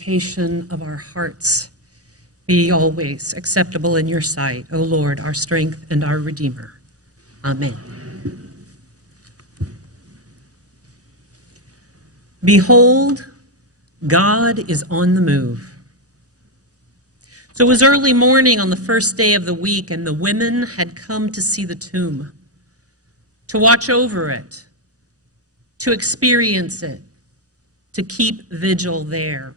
meditation of our hearts be always acceptable in your sight, O Lord, our strength and our Redeemer. Amen. Behold, God is on the move. So it was early morning on the first day of the week, and the women had come to see the tomb, to watch over it, to experience it, to keep vigil there.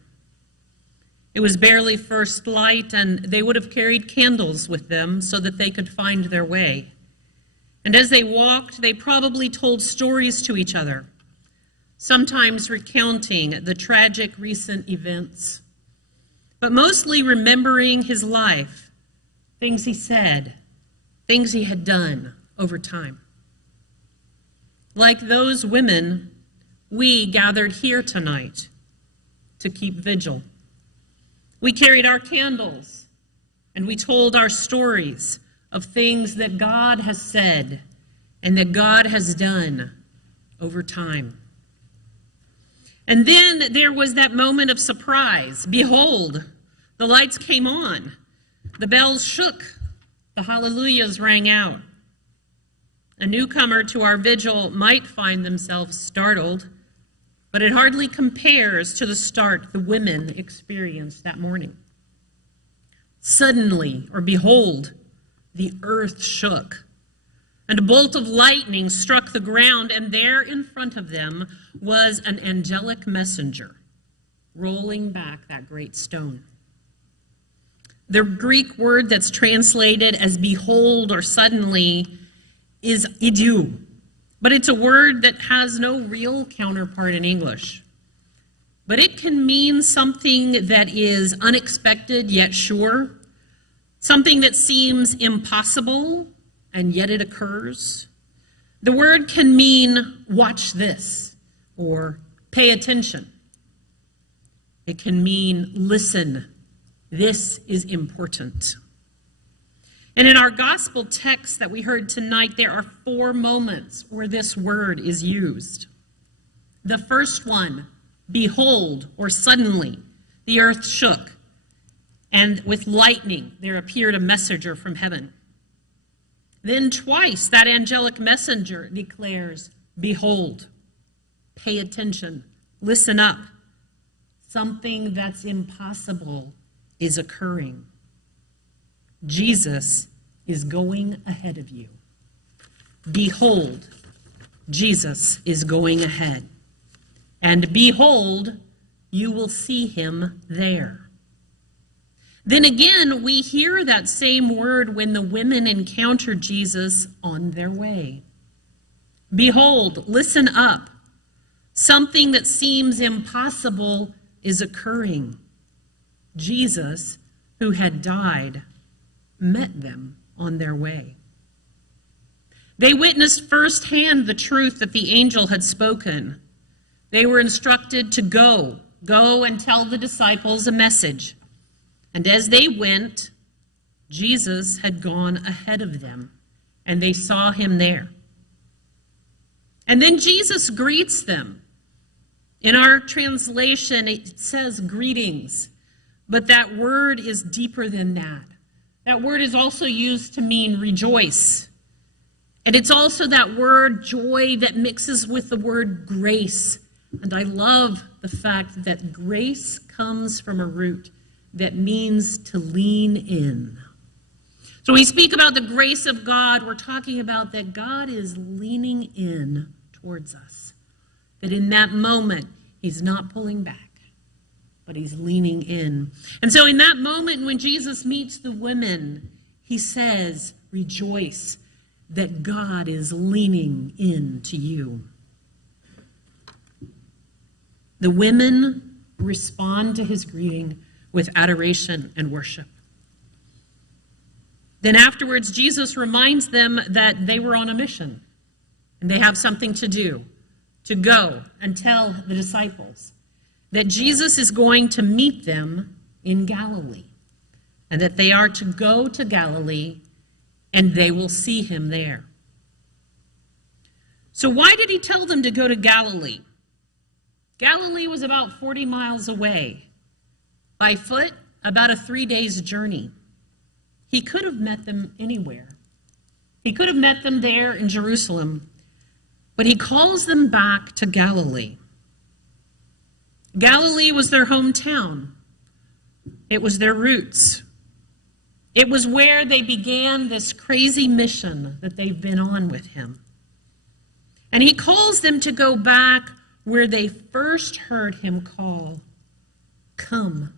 It was barely first light, and they would have carried candles with them so that they could find their way. And as they walked, they probably told stories to each other, sometimes recounting the tragic recent events, but mostly remembering his life, things he said, things he had done over time. Like those women, we gathered here tonight to keep vigil. We carried our candles, and we told our stories of things that God has said and that God has done over time. And then there was that moment of surprise. Behold, the lights came on, the bells shook, the hallelujahs rang out. A newcomer to our vigil might find themselves startled, but it hardly compares to the start the women experienced that morning. Suddenly, or behold, the earth shook, and a bolt of lightning struck the ground, and there in front of them was an angelic messenger rolling back that great stone. The Greek word that's translated as behold or suddenly is idou, but it's a word that has no real counterpart in English. But it can mean something that is unexpected yet sure, something that seems impossible and yet it occurs. The word can mean watch this or pay attention. It can mean listen, this is important. And in our gospel text that we heard tonight, there are 4 moments where this word is used. The first one, behold, or suddenly, the earth shook, and with lightning there appeared a messenger from heaven. Then twice that angelic messenger declares, behold, pay attention, listen up. Something that's impossible is occurring. Jesus is going ahead of you. Behold, Jesus is going ahead. And behold, you will see him there. Then again, we hear that same word when the women encounter Jesus on their way. Behold, listen up. Something that seems impossible is occurring. Jesus, who had died, met them on their way. They witnessed firsthand the truth that the angel had spoken. They were instructed to go and tell the disciples a message. And as they went, Jesus had gone ahead of them, and they saw him there. And then Jesus greets them. In our translation, it says greetings, but that word is deeper than that. That word is also used to mean rejoice. And it's also that word joy that mixes with the word grace. And I love the fact that grace comes from a root that means to lean in. So when we speak about the grace of God, we're talking about that God is leaning in towards us. That in that moment, he's not pulling back, but he's leaning in. And so in that moment when Jesus meets the women, he says, rejoice that God is leaning in to you. The women respond to his greeting with adoration and worship. Then afterwards, Jesus reminds them that they were on a mission and they have something to do, to go and tell the disciples that Jesus is going to meet them in Galilee, and that they are to go to Galilee and they will see him there. So why did he tell them to go to Galilee? Galilee was about 40 miles away. By foot, about a 3 days' journey. He could have met them anywhere. He could have met them there in Jerusalem, but he calls them back to Galilee. Galilee was their hometown. It was their roots. It was where they began this crazy mission that they've been on with him. And he calls them to go back where they first heard him call, "Come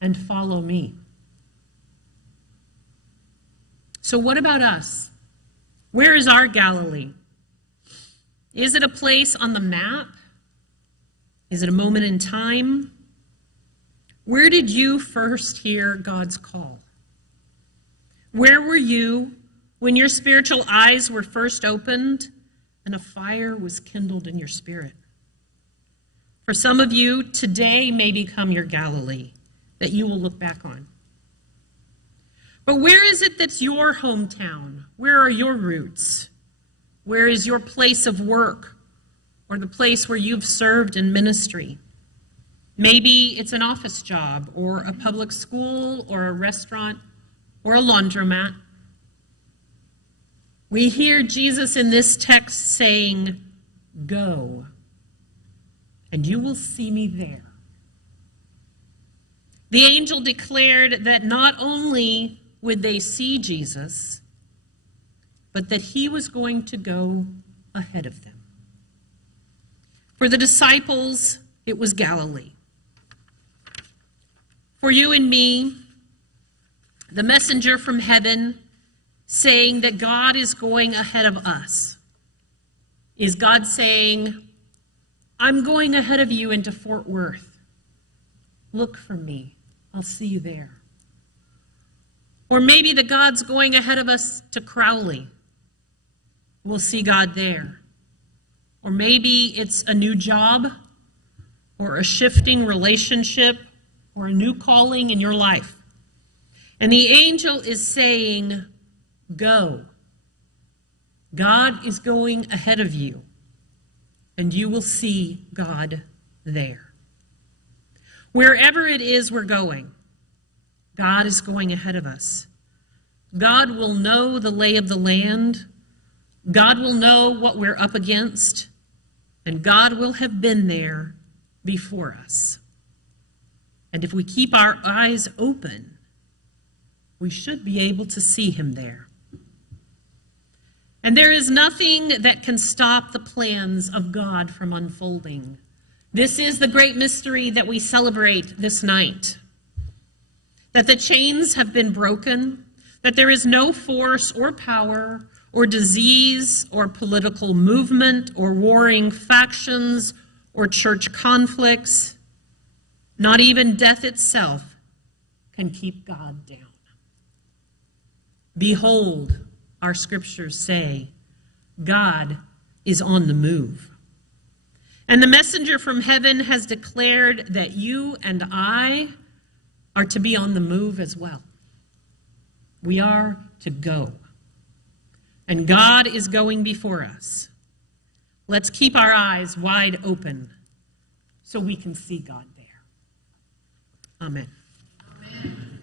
and follow me." So what about us? Where is our Galilee? Is it a place on the map? Is it a moment in time? Where did you first hear God's call? Where were you when your spiritual eyes were first opened and a fire was kindled in your spirit? For some of you, today may become your Galilee that you will look back on. But where is it that's your hometown? Where are your roots? Where is your place of work or the place where you've served in ministry? Maybe it's an office job or a public school or a restaurant or a laundromat. We hear Jesus in this text saying, "Go, and you will see me there." The angel declared that not only would they see Jesus, but that he was going to go ahead of them. For the disciples, it was Galilee. For you and me, the messenger from heaven saying that God is going ahead of us. Is God saying, "I'm going ahead of you into Fort Worth. Look for me. I'll see you there." Or maybe that God's going ahead of us to Crowley. We'll see God there. Or maybe it's a new job or a shifting relationship or a new calling in your life. And the angel is saying, "Go." God is going ahead of you, and you will see God there. Wherever it is we're going, God is going ahead of us. God will know the lay of the land. God will know what we're up against, and God will have been there before us. And if we keep our eyes open, we should be able to see him there. And there is nothing that can stop the plans of God from unfolding. This is the great mystery that we celebrate this night. That the chains have been broken, that there is no force or power or disease or political movement or warring factions or church conflicts, not even death itself, can keep God down. Behold, our scriptures say, God is on the move. And the messenger from heaven has declared that you and I are to be on the move as well. We are to go. And God is going before us. Let's keep our eyes wide open so we can see God there. Amen. Amen.